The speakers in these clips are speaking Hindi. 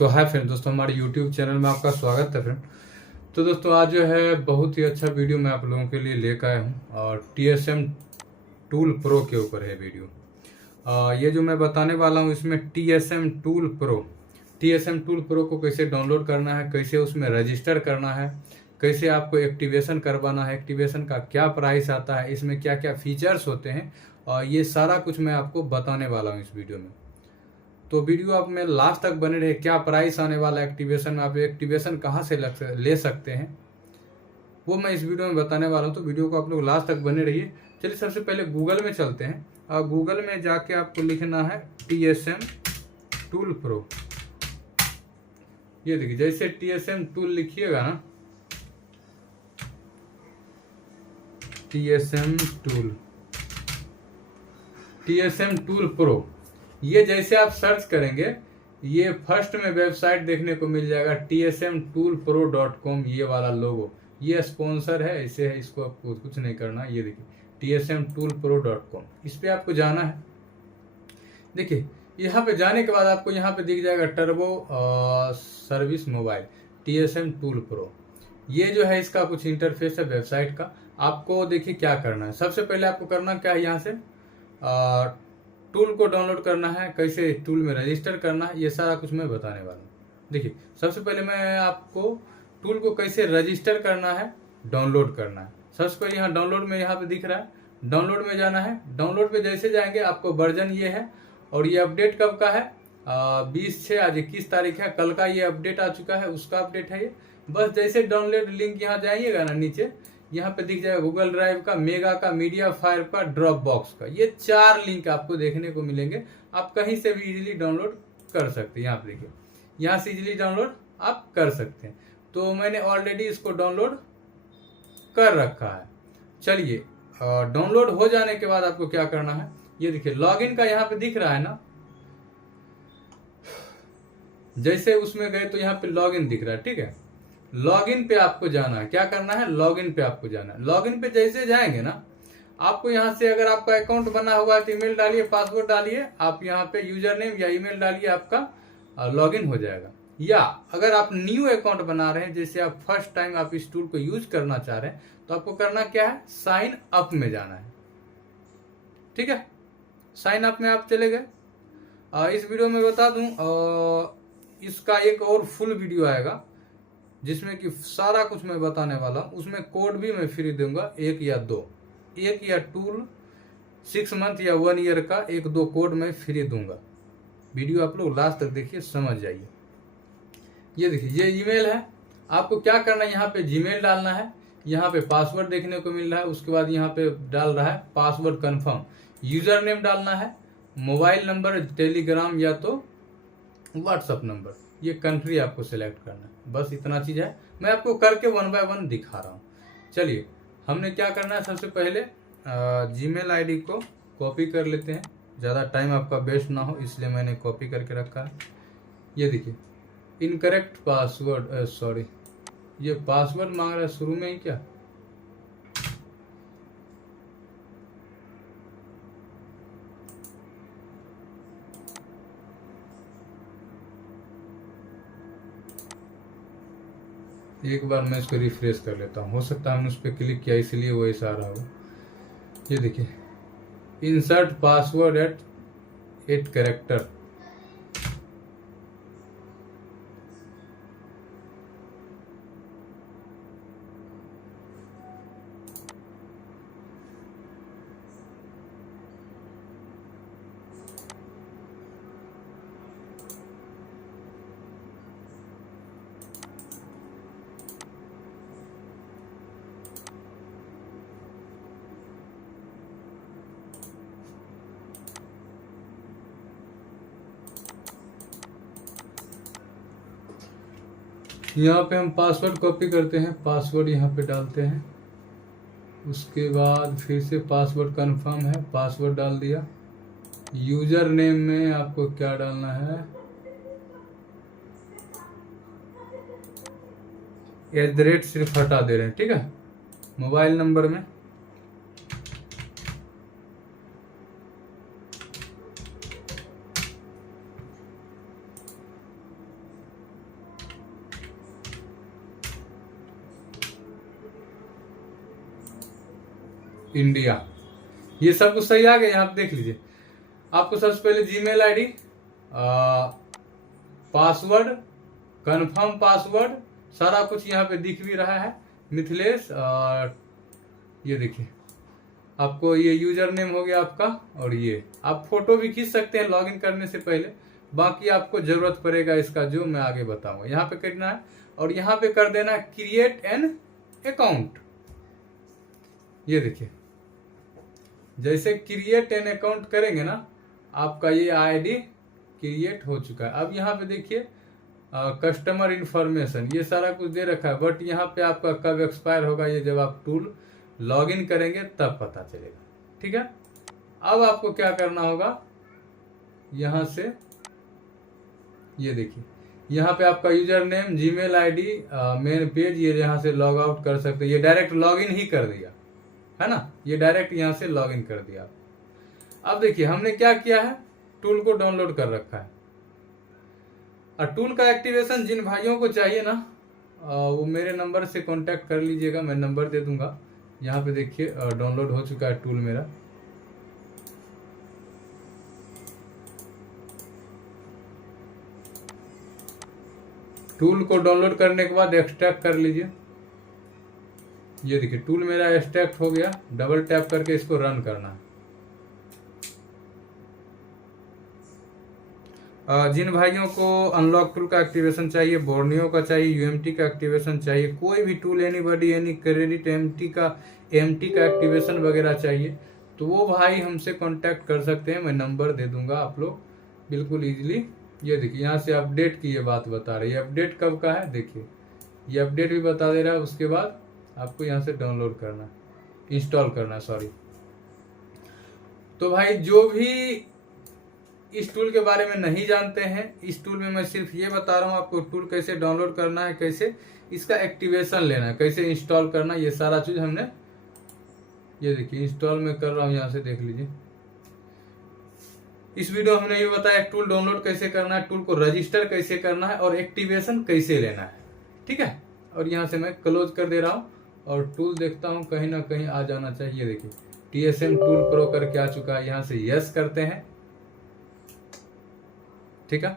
तो हाय फ्रेंड दोस्तों, हमारे YouTube चैनल में आपका स्वागत है फ्रेंड। तो दोस्तों आज जो है बहुत ही अच्छा वीडियो मैं आप लोगों के लिए लेकर आया हूँ और TSM टूल प्रो के ऊपर है वीडियो। ये जो मैं बताने वाला हूँ इसमें TSM टूल प्रो को कैसे डाउनलोड करना है, कैसे उसमें रजिस्टर करना है, कैसे आपको एक्टिवेशन करवाना है, एक्टिवेशन का क्या प्राइस आता है, इसमें क्या क्या फीचर्स होते हैं, और ये सारा कुछ मैं आपको बताने वाला हूँ इस वीडियो में। तो वीडियो आप में लास्ट तक बने रहे। क्या प्राइस आने वाला है एक्टिवेशन में, आप एक्टिवेशन कहाँ से ले सकते हैं, वो मैं इस वीडियो में बताने वाला हूँ। तो वीडियो को आप लोग लास्ट तक बने रहिए। चलिए सबसे पहले गूगल में चलते हैं और गूगल में जाके आपको लिखना है TSM टूल प्रो। ये देखिए, जैसे TSM टूल लिखिएगा ना, TSM टूल प्रो, ये जैसे आप सर्च करेंगे ये फर्स्ट में वेबसाइट देखने को मिल जाएगा tsmtoolpro.com। ये वाला लोगो ये स्पॉन्सर है, इसे है, इसको आपको कुछ नहीं करना। ये देखिए tsmtoolpro.com, इस पे आपको जाना है। देखिए यहाँ पे जाने के बाद आपको यहाँ पे दिख जाएगा turbo service mobile TSM tool pro. ये जो है इसका कुछ इंटरफेस है वेबसाइट का। आपको देखिए क्या करना है। सबसे पहले आपको करना क्या है, यहाँ से टूल को डाउनलोड करना है, कैसे टूल में रजिस्टर करना है, ये सारा कुछ मैं बताने वाला हूँ। देखिए सबसे पहले मैं आपको टूल को कैसे रजिस्टर करना है, डाउनलोड करना है। सबसे पहले यहाँ डाउनलोड में यहाँ पे दिख रहा है, डाउनलोड में जाना है। डाउनलोड पे जैसे जाएंगे आपको वर्जन ये है, और ये अपडेट कब का है, 20/6, आज 21 तारीख है, कल का ये अपडेट आ चुका है, उसका अपडेट है ये। बस जैसे डाउनलोड लिंक यहाँ जाइएगा ना, नीचे यहाँ पे दिख जाएगा गूगल ड्राइव का, मेगा का, मीडिया फायर का, ड्रॉप बॉक्स का। ये 4 लिंक आपको देखने को मिलेंगे। आप कहीं से भी इजीली डाउनलोड कर सकते हैं। यहाँ पे देखिए, यहाँ से इजीली डाउनलोड आप कर सकते हैं। तो मैंने ऑलरेडी इसको डाउनलोड कर रखा है। चलिए डाउनलोड हो जाने के बाद आपको क्या करना है, ये देखिए लॉगिन का यहाँ पे दिख रहा है ना, जैसे उसमें गए तो यहाँ पे लॉगिन दिख रहा है, ठीक है। लॉगिन पे आपको जाना है। क्या करना है, लॉगिन पे आपको जाना है। लॉगिन पे जैसे जाएंगे ना, आपको यहाँ से अगर आपका अकाउंट बना हुआ है तो ईमेल डालिए, पासवर्ड डालिए, आप यहाँ पे यूजर नेम या ईमेल डालिए, आपका लॉगिन हो जाएगा। या अगर आप न्यू अकाउंट बना रहे हैं, जैसे आप फर्स्ट टाइम आप इस टूल को यूज करना चाह रहे हैं, तो आपको करना क्या है, साइन अप में जाना है, ठीक है। साइन अप में आप चले गए। इस वीडियो में बता दूं, इसका एक और फुल वीडियो आएगा जिसमें कि सारा कुछ मैं बताने वाला हूँ। उसमें कोड भी मैं फ्री दूंगा, 1 या 2, 1 या 2 6 मंथ या 1 ईयर का 1-2 कोड मैं फ्री दूंगा। वीडियो आप लोग लास्ट तक देखिए, समझ जाइए। ये देखिए ये ईमेल है। आपको क्या करना है, यहाँ पे जीमेल डालना है, यहाँ पे पासवर्ड देखने को मिल रहा है, उसके बाद यहाँ पे डाल रहा है पासवर्ड कन्फर्म, यूजर नेम डालना है, मोबाइल नंबर, टेलीग्राम या तो व्हाट्सअप नंबर, ये कंट्री आपको सिलेक्ट करना है। बस इतना चीज है, मैं आपको करके 1 बाय 1 दिखा रहा हूँ। चलिए हमने क्या करना है, सबसे पहले जीमेल आईडी को कॉपी कर लेते हैं, ज़्यादा टाइम आपका वेस्ट ना हो इसलिए मैंने कॉपी करके रखा है। ये देखिए इनकरेक्ट पासवर्ड, सॉरी ये पासवर्ड मांग रहा है शुरू में ही क्या। एक बार मैं इसको रिफ्रेश कर लेता हूँ, हो सकता है हमने उस पर क्लिक किया इसलिए वो ऐसा आ रहा हो। ये देखिए इंसर्ट पासवर्ड एट 8 कैरेक्टर। यहाँ पे हम पासवर्ड कॉपी करते हैं, पासवर्ड यहाँ पे डालते हैं, उसके बाद फिर से पासवर्ड कंफर्म है, पासवर्ड डाल दिया। यूजर नेम में आपको क्या डालना है, @ सिर्फ हटा दे रहे हैं, ठीक है। मोबाइल नंबर में इंडिया, ये सब कुछ सही आ गया। यहाँ पे देख लीजिए, आपको सबसे पहले Gmail ID, password, confirm password, सारा कुछ यहाँ पे दिख भी रहा है मिथिलेश। ये देखिए आपको ये यूजर नेम हो गया आपका, और ये आप फोटो भी खींच सकते हैं लॉगिन करने से पहले। बाकी आपको जरूरत पड़ेगा इसका, जो मैं आगे बताऊंगा। यहाँ पे करना है और यहाँ पे कर देना क्रिएट एन अकाउंट। ये देखिए, जैसे क्रिएट एन अकाउंट करेंगे ना, आपका ये आईडी क्रिएट हो चुका है। अब यहाँ पे देखिए कस्टमर इंफॉर्मेशन, ये सारा कुछ दे रखा है, बट यहाँ पे आपका कब एक्सपायर होगा ये जब आप टूल लॉगिन करेंगे तब पता चलेगा। ठीक है, अब आपको क्या करना होगा, यहाँ से ये देखिए, यहाँ पे आपका user name, Gmail ID, main page, ये यहाँ से लॉग आउट कर सकते हैं। ये डायरेक्ट लॉगिन ही कर दिया है ना, ये डायरेक्ट यहाँ से लॉगिन कर दिया। अब देखिए हमने क्या किया है, टूल को डाउनलोड कर रखा है। और टूल का एक्टिवेशन जिन भाइयों को चाहिए ना, वो मेरे नंबर से कांटेक्ट कर लीजिएगा, मैं नंबर दे दूंगा। यहाँ पे देखिए डाउनलोड हो चुका है टूल मेरा। टूल को डाउनलोड करने के बाद एक्सट्रैक्ट कर लीजिए। ये देखिए टूल मेरा एक्सट्रैक्ट हो गया, डबल टैप करके इसको रन करना है। जिन भाइयों को अनलॉक टूल का एक्टिवेशन चाहिए, बोर्नियो का चाहिए, यूएमटी का एक्टिवेशन चाहिए, कोई भी tool, anybody, any credit, MT का एक्टिवेशन वगैरह चाहिए, तो वो भाई हमसे कांटेक्ट कर सकते हैं। मैं नंबर दे दूंगा, आप लोग बिल्कुल इजीली। ये देखिए यहाँ से अपडेट की ये बात बता रही है, अपडेट कब का है देखिए, ये अपडेट भी बता दे रहा है। उसके बाद आपको यहाँ से डाउनलोड करना, इंस्टॉल करना, सॉरी। तो भाई जो भी इस टूल के बारे में नहीं जानते हैं, इस टूल में मैं सिर्फ ये बता रहा हूँ आपको टूल कैसे डाउनलोड करना है, कैसे इसका एक्टिवेशन लेना है, कैसे इंस्टॉल करना, ये सारा चीज हमने, ये देखिए इंस्टॉल में कर रहा हूँ, यहाँ से देख लीजिए। इस वीडियो में हमने ये बताया टूल डाउनलोड कैसे करना है, टूल को रजिस्टर कैसे करना है और एक्टिवेशन कैसे लेना है। ठीक है, और यहाँ से मैं क्लोज कर दे रहा हूँ और टूल देखता हूँ कहीं ना कहीं आ जाना चाहिए। देखिए TSM टूल प्रो करके आ चुका है, यहाँ से यस करते हैं। ठीक है,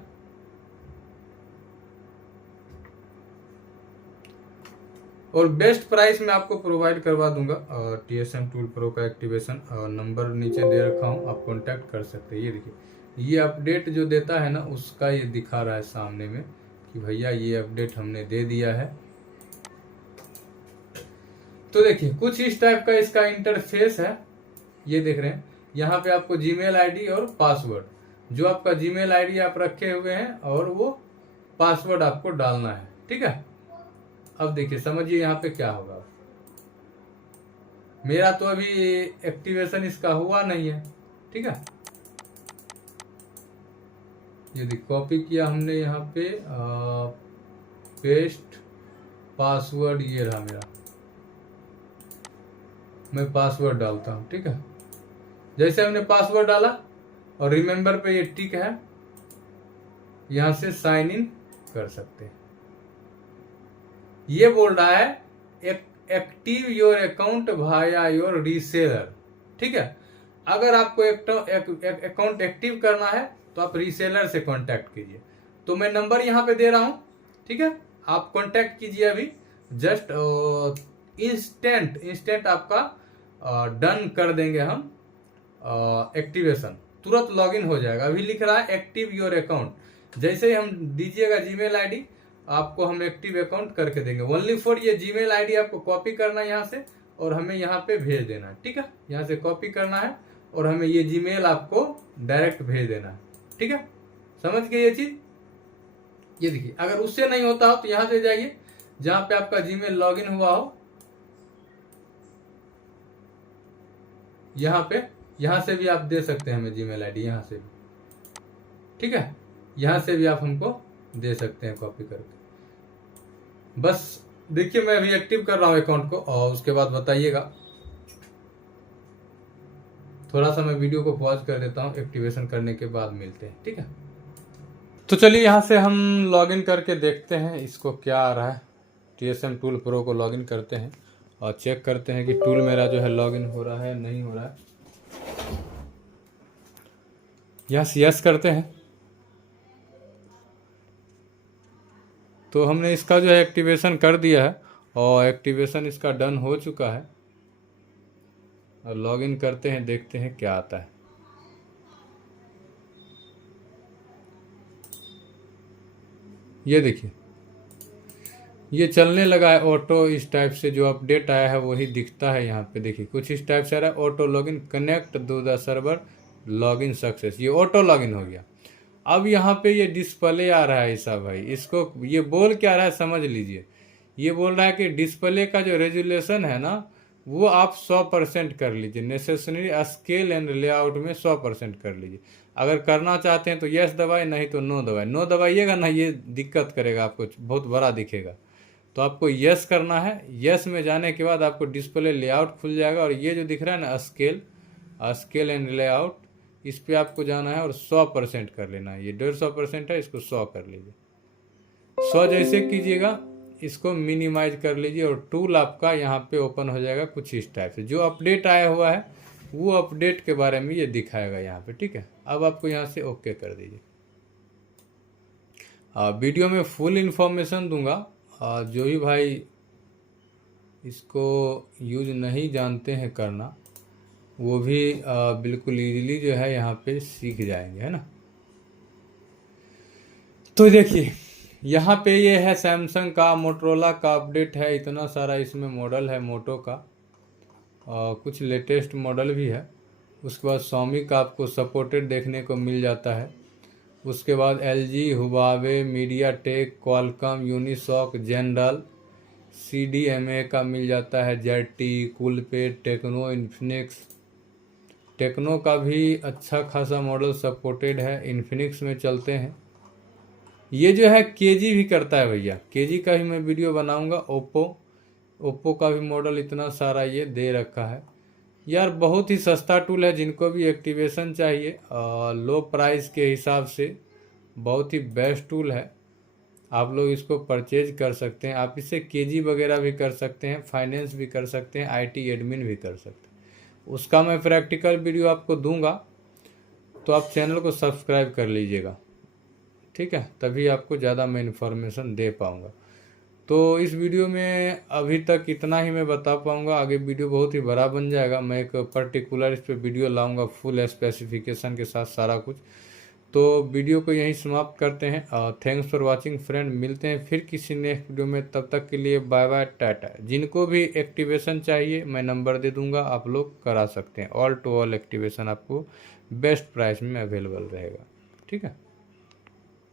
और बेस्ट प्राइस में आपको प्रोवाइड करवा दूंगा। और TSM टूल प्रो का एक्टिवेशन और नंबर नीचे दे रखा हूं, आप कांटेक्ट कर सकते हैं। ये देखिए ये अपडेट जो देता है ना, उसका ये दिखा रहा है सामने में कि भैया ये अपडेट हमने दे दिया है। तो देखिए कुछ इस टाइप का इसका इंटरफेस है, ये देख रहे हैं। यहाँ पे आपको जीमेल आईडी और पासवर्ड, जो आपका जीमेल आईडी आप रखे हुए हैं और वो पासवर्ड आपको डालना है। ठीक है, अब देखिए समझिए यहाँ पे क्या होगा। मेरा तो अभी एक्टिवेशन इसका हुआ नहीं है। ठीक है, ये देखिए कॉपी किया हमने यहाँ पे, पेस्ट पासवर्ड, ये रहा मेरा, मैं पासवर्ड डालता हूँ। ठीक है, जैसे हमने पासवर्ड डाला और रिमेंबर पे ये टिक है, यहां से साइन इन कर सकते हैं। ये बोल रहा है active your account via your reseller. ठीक है, अगर आपको अकाउंट एक्टिव करना है तो आप रीसेलर से कांटेक्ट कीजिए। तो मैं नंबर यहां पे दे रहा हूं, ठीक है, आप कांटेक्ट कीजिए अभी। जस्ट इंस्टेंट आपका डन कर देंगे हम, एक्टिवेशन तुरंत लॉगिन हो जाएगा। अभी लिख रहा है एक्टिव योर अकाउंट, जैसे ही हम दीजिएगा जीमेल आईडी, आपको हम एक्टिव अकाउंट करके देंगे। ओनली फॉर ये जीमेल आईडी आपको कॉपी करना है यहाँ से और हमें यहाँ पे भेज देना है। ठीक है, यहाँ से कॉपी करना है और हमें ये जीमेल आपको डायरेक्ट भेज देना है। ठीक है, समझ गए ये चीज। ये देखिए अगर उससे नहीं होता हो तो यहाँ से जाइए जहां पे आपका जीमेल लॉगिन हुआ हो, यहाँ से भी आप दे सकते हैं हमें जीमेल आईडी, यहाँ से भी। ठीक है, यहाँ से भी आप हमको दे सकते हैं कॉपी करके। बस देखिए मैं अभी एक्टिव कर रहा हूँ अकाउंट को और उसके बाद बताइएगा। थोड़ा सा मैं वीडियो को पॉज कर देता हूँ, एक्टिवेशन करने के बाद मिलते हैं। ठीक है, तो चलिए यहाँ से हम लॉगिन करके देखते हैं इसको क्या आ रहा है। TSM टूल प्रो को लॉगिन करते हैं और चेक करते हैं कि टूल मेरा जो है लॉगिन हो रहा है नहीं हो रहा है। यस करते हैं। तो हमने इसका जो है एक्टिवेशन कर दिया है और एक्टिवेशन इसका डन हो चुका है। और लॉगिन करते हैं, देखते हैं क्या आता है। ये देखिए ये चलने लगा है ऑटो। इस टाइप से जो अपडेट आया है वही दिखता है यहाँ पे। देखिए कुछ इस टाइप से आ रहा है, auto login connect to the server, login success. ये ऑटो लॉगिन हो गया। अब यहाँ पे ये डिस्प्ले आ रहा है ईसा भाई, इसको ये बोल क्या रहा है समझ लीजिए। ये बोल रहा है कि डिस्प्ले का जो रेजुलेशन है ना वो आप 100% कर लीजिए, नेसेसरी स्केल एंड लेआउट में 100% कर लीजिए। अगर करना चाहते हैं तो यस दबाए, नहीं तो नो दबाए। नो दबाइएगा ना, ये दिक्कत करेगा, आपको बहुत बड़ा दिखेगा। तो आपको यस करना है। यस में जाने के बाद आपको डिस्प्ले लेआउट खुल जाएगा और ये जो दिख रहा है ना स्केल एंड लेआउट, इस पे आपको जाना है और 100% कर लेना है। ये 150% है, इसको 100 कर लीजिए। 100 जैसे कीजिएगा इसको मिनिमाइज कर लीजिए और टूल आपका यहाँ पे ओपन हो जाएगा कुछ इस टाइप से। जो अपडेट आया हुआ है वो अपडेट के बारे में ये दिखाएगा यहाँ पे, ठीक है। अब आपको यहाँ से ओके कर दीजिए। वीडियो में फुल इंफॉर्मेशन दूंगा। जो भी भाई इसको यूज नहीं जानते हैं करना वो भी बिल्कुल इजीली जो है यहाँ पे सीख जाएंगे, है ना। तो देखिए यहाँ पे ये है सैमसंग का, मोटरोला का अपडेट है। इतना सारा इसमें मॉडल है मोटो का, कुछ लेटेस्ट मॉडल भी है। उसके बाद Xiaomi का आपको सपोर्टेड देखने को मिल जाता है। उसके बाद LG, Huawei, MediaTek, Qualcomm, Unisoc, general, CDMA का मिल जाता है, ZT, कूलपेड, टेक्नो, इन्फिनिक्स। टेक्नो का भी अच्छा खासा मॉडल सपोर्टेड है। इन्फिनिक्स में चलते हैं। ये जो है KG भी करता है भैया, KG का भी मैं वीडियो बनाऊंगा। ओप्पो का भी मॉडल इतना सारा ये दे रखा है यार। बहुत ही सस्ता टूल है, जिनको भी एक्टिवेशन चाहिए लो प्राइस के हिसाब से बहुत ही बेस्ट टूल है। आप लोग इसको परचेज कर सकते हैं। आप इससे KG वगैरह भी कर सकते हैं, फाइनेंस भी कर सकते हैं, IT एडमिन भी कर सकते हैं। उसका मैं प्रैक्टिकल वीडियो आपको दूंगा, तो आप चैनल को सब्सक्राइब कर लीजिएगा, ठीक है। तभी आपको ज़्यादा मैं इन्फॉर्मेशन दे पाऊँगा। तो इस वीडियो में अभी तक इतना ही मैं बता पाऊँगा। आगे वीडियो बहुत ही बड़ा बन जाएगा। मैं एक पर्टिकुलर इस पे वीडियो लाऊंगा फुल स्पेसिफिकेशन के साथ सारा कुछ। तो वीडियो को यहीं समाप्त करते हैं। Thanks for watching friend. मिलते हैं फिर किसी नेक्स्ट वीडियो में, तब तक के लिए बाय बाय, टाटा। जिनको भी एक्टिवेशन चाहिए मैं नंबर दे दूंगा, आप लोग करा सकते हैं। ऑल टू ऑल एक्टिवेशन आपको बेस्ट प्राइस में अवेलेबल रहेगा, ठीक है।